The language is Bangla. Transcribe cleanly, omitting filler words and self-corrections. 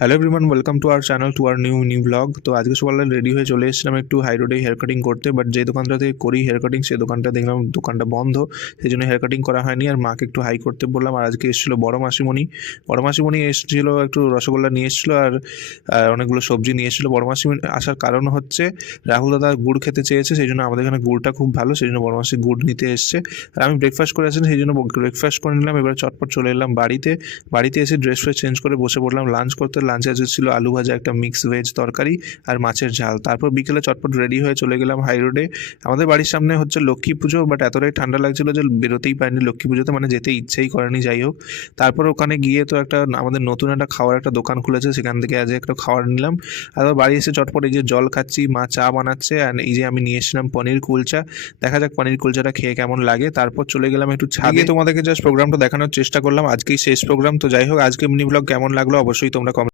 Hello everyone, welcome to our channel, to our new blog. তো আজকে সকালে রেডি হয়ে চলে এসেছিলাম একটু হাই রোডে হেয়ার কাটিং করতে, বাট যে দোকানটা থেকে করি হেয়ার কাটিং সেই দোকানটা দেখলাম দোকানটা বন্ধ, সেই জন্য হেয়ার কাটিং করা হয়নি। আর মাকে একটু হাই করতে বললাম। আর আজকে এসেছিলো বড় মাসিমণি এসেছিলো, একটু রসগোল্লা নিয়ে এসেছিলো আর অনেকগুলো সবজি নিয়ে এসেছিলো। বড় মাসিমণি আসার কারণ হচ্ছে রাহুল দাদা গুড় খেতে চেয়েছে, সেই জন্য আমাদের এখানে গুড়টা খুব ভালো, সেই জন্য বড় মাসি গুড় নিতে এসছে। আর আমি ব্রেকফাস্ট করে আসেন, সেই জন্য ব্রেকফাস্ট করে নিলাম। এবার চটপট চলে এলাম বাড়িতে এসে ড্রেস ফ্রেস চেঞ্জ করে বসে পড়লাম লাঞ্চ করতে। লাঞ্চে আজকে ছিল আলু ভাজা, একটা মিক্স ভেজ তরকারি আর মাছের ঝাল। তারপর বিকেলে চটপট রেডি হয়ে চলে গেলাম হাই রোডে। আমাদের বাড়ির সামনে হচ্ছে লক্ষ্মী পুজো, বাট এতটাই ঠান্ডা লাগছিল যে বেরোতেই পারিনি লক্ষ্মী পুজোতে, মানে যেতে ইচ্ছেই করেনি। যাই হোক, তারপর ওখানে গিয়ে তো একটা আমাদের নতুন একটা খাওয়ার একটা দোকান খুলেছে, সেখান থেকে আজ একটা খাবার নিলাম। আর বাড়ি এসে চটপট এই যে জল খাচ্ছি, মা চা বানাচ্ছে, আর এই যে আমি নিয়ে এসেছিলাম পনির কুলচা। দেখা যাক পনির কুলচাটা খেয়ে কেমন লাগে। তারপর চলে গেলাম একটু ছাদে, তোমাদেরকে জাস্ট প্রোগ্রামটা দেখানোর চেষ্টা করলাম। আজকেই শেষ প্রোগ্রাম। তো যাই হোক, আজকে মিনি ব্লগ কেমন লাগলো অবশ্যই তোমরা